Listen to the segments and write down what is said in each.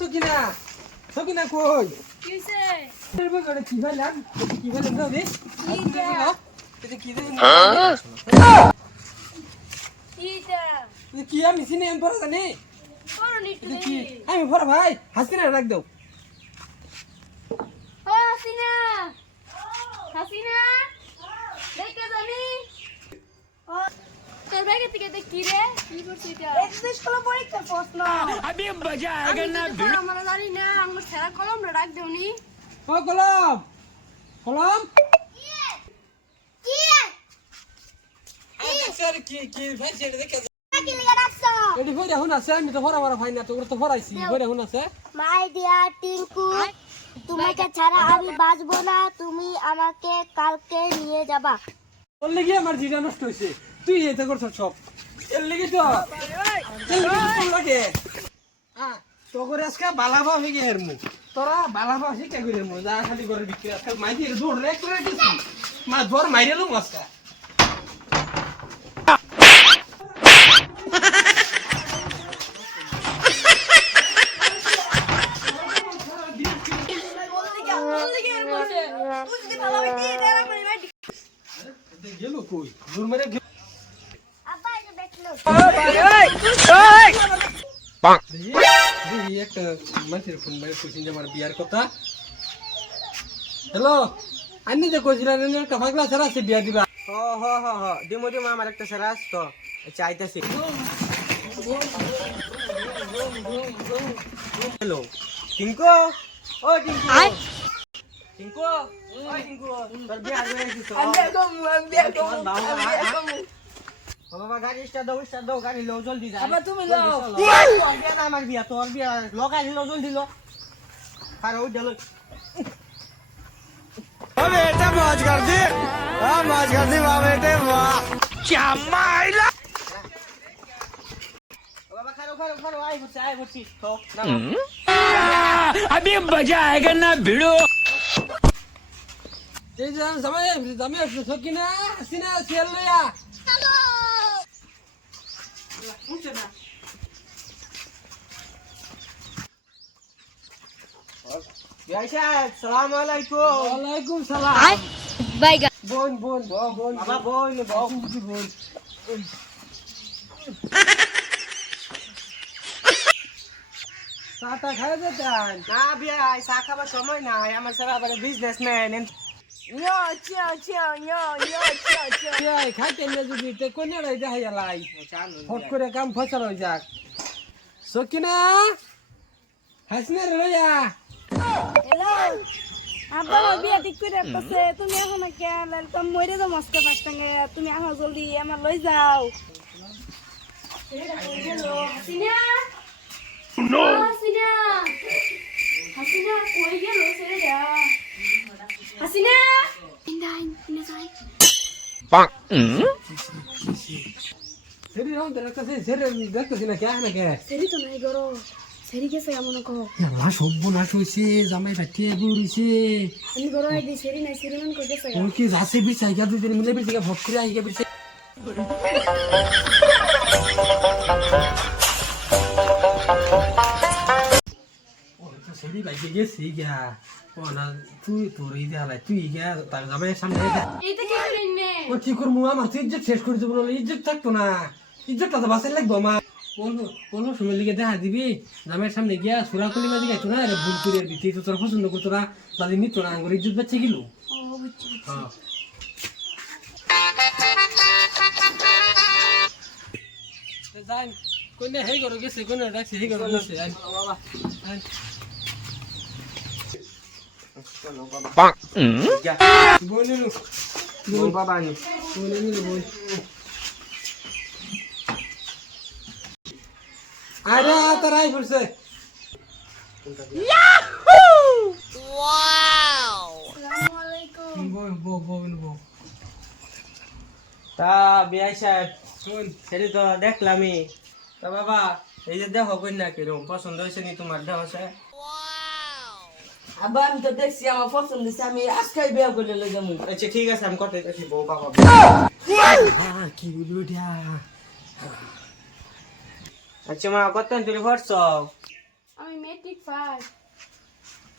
সকিনা সকিনা কই কিসে এরবে করে কি ভাইলাম দাও দে এটা কি দে ইটা কি আমি সিনে এন পড়া জানি করনি এটা কি আমি পড়া ভাই হাসিনা রাখ দাও ও হাসিনা হাসিনা দেখে জানি ও তোর ব্যাগে থেকে দেখ কি রে কি করছিস এটা এই স্কুলে পরীক্ষার প্রশ্ন अभी मजा आएगा ना भिड़ो আমরা জানি না আমার সেরা কলম রাখ দেউনি ও কলম কলম স্যার কি ভাই ছেড়ে দেখে কি লিখে রাখছো এডি কইরা হুন আছে আমি তো পড়া মারা ভাই না তোর তো পড়াইছি কইরা হুন আছে মাই ডিয়ার টিঙ্কু তোমাকে ছাড়া আমি বাঁচবো না তুমি আমাকে কালকে নিয়ে যাবা তোর লাগি আমার জিটা নষ্ট হইছে তুই এটা করছ সব এর লাগি তো তোর লাগে তো করে আজকে বালাবা হয়ে গের মু তোরা বালাবা শিখা কইর মু যা খালি করে বিক্রি আজকে মাইদি দৌড় রে করে দিছি মা দৌড় মাইরেলো মস্কা গেল কই দূর মেরে আব্বা এটা দেখলো একটা মানুষের ফোন মানে কইছেন যে আমার বিয়ার কথা হ্যালো আনি যে কইছিলেন একটা পাগলা ছাড়া আছে বিয়া দিবা দিমো আমার একটা সারাস তো চাইতেছি হ্যালো টিঙ্কু ও টিঙ্কু টিঙ্কু ও টিঙ্কু তোর বিয়া হয়ে গেছে বাবা গাড়ি স্টার্ট দাও গাড়ি লো জলদি যা আবার তুমি লও তোর বিয়া না আমার বিয়া তোর বিয়া লগাই লো জলদি লো আর ওই চলো बेटा मौज कर दी वाह बेटे वाह क्या माइला বাবা খারো আই বসছি তো না अभी मजा आएगा ना भिड़ो এই যে জামাই আসছে সকিনা হাসিনা সিয়াল লইয়া বিয়াইশা আসসালামু আলাইকুম ওয়ালাইকুম সালাম বাইগা বোন বাবা বোন বোন চাটা খাই যেতেন না বিয়াই চা খাবার সময় নাই আমার সারা আবার বিজনেসম্যান খাইতেন না যদি কোনে দেখাই লাই ফট করে কাম ফসল হয়ে যাক সকিনা হাসিনা লইয়া হ্যালো আব্বা বিয়া ঠিক করে রাখতেছে তুমি এখন কেন তুমি মরে যাও মস্কা পাঁচটাঙ্গে তুমি আমার জলদি আমার লই যাও হাসিনা হাসিনা হাসিনা কই গেল ছেলেটা হাসিনা সেরি রাউন দেখতেছে সেরি দেখতেছি না কে না কে সেরি তো নাই গরো সেরি গেছে এমন কো আল্লাহ সর্বনাশ হইছে জামাই বাটিয়ে গুড়িছে আমি গরো আইদি সেরি নাই সেরি মন কো গেছে ওই কি যাচ্ছে বিছাই গা দুই মিলে বিছাই গা ভট করে আই গা বিছাই ও তো সেরি বাইকে গেছি গা ও না তুই তোর এই দেখালাই তুই গা তার জামাইয়ের সামনে এইটা কি করেন নে ও কি করবো আমার তো ইজ্জত শেষ করে দেবো নাহলে ইজ্জত থাকতো না ইজ্জতটা তো বাঁচাই লাগবো আমার বলবো সময় লিগে দেখা দিবি জামের সামনে গিয়া সুরা কলি মাঝে গেছো না এটা ভুল করে দিতে তো তোরা পছন্দ করতো না তাদের নিত না আঙ্গুর ইজ্জত বাচ্চা গেল ও বুঝছি যাই কোনে হেই করো গেছে কোনে ডাকছে হেই করো গেছে বাবা বলিলু বল বাবা নি বলিলু বল আরে তারাই পড়ছে আসসালামু আলাইকুম বল তা বিয়াই সাহেব শোন সেটি তো দেখলামই তা বাবা এই যে দেখো কন্যা কিরকম পছন্দ হয়েছে নি তোমার দেখো সে আবার আমি তো দেখছি আমার পছন্দ হয়েছে আমি আজকাই বিয়া করে লই যাবো আচ্ছা ঠিক আছে আমি কত দেখি বউ বাবা কি বলি ওটা আচ্ছা মা কত তুলি পড়ছ আমি মেট্রিক ঠিক 5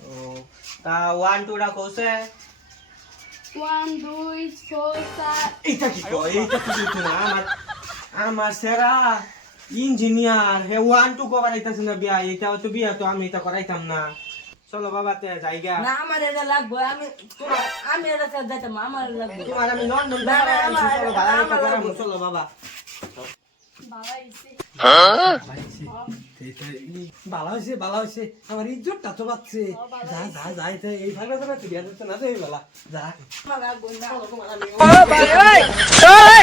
ও তা 1 2 টা কইছে 1 2 4 7 এইটা কি কয় এইটা কি কইতো না আমার সেরা ইঞ্জিনিয়ার হে 1 2 কবার আইতাছে না বিয়া এটা তো বিয়া তো আমি এটা করাইতাম না চলো বাবা তে জায়গা না আমার এটা লাগবে আমি এটা যাইতাম আমার লাগবে তোমার আমি লন্ডন না, না, আমার- চলো বাবা আমার লাগবে। চলো বাবা বাবা ইসে ভালো হয়েছে ভালো হয়েছে আমার ইজ্জতটা তো পাচ্ছে যা যা যাই এই ভাগে তো তুই বিয়া দিতে না তো এই বেলা যা আমার লাগবে না ओ भाई ओए ओए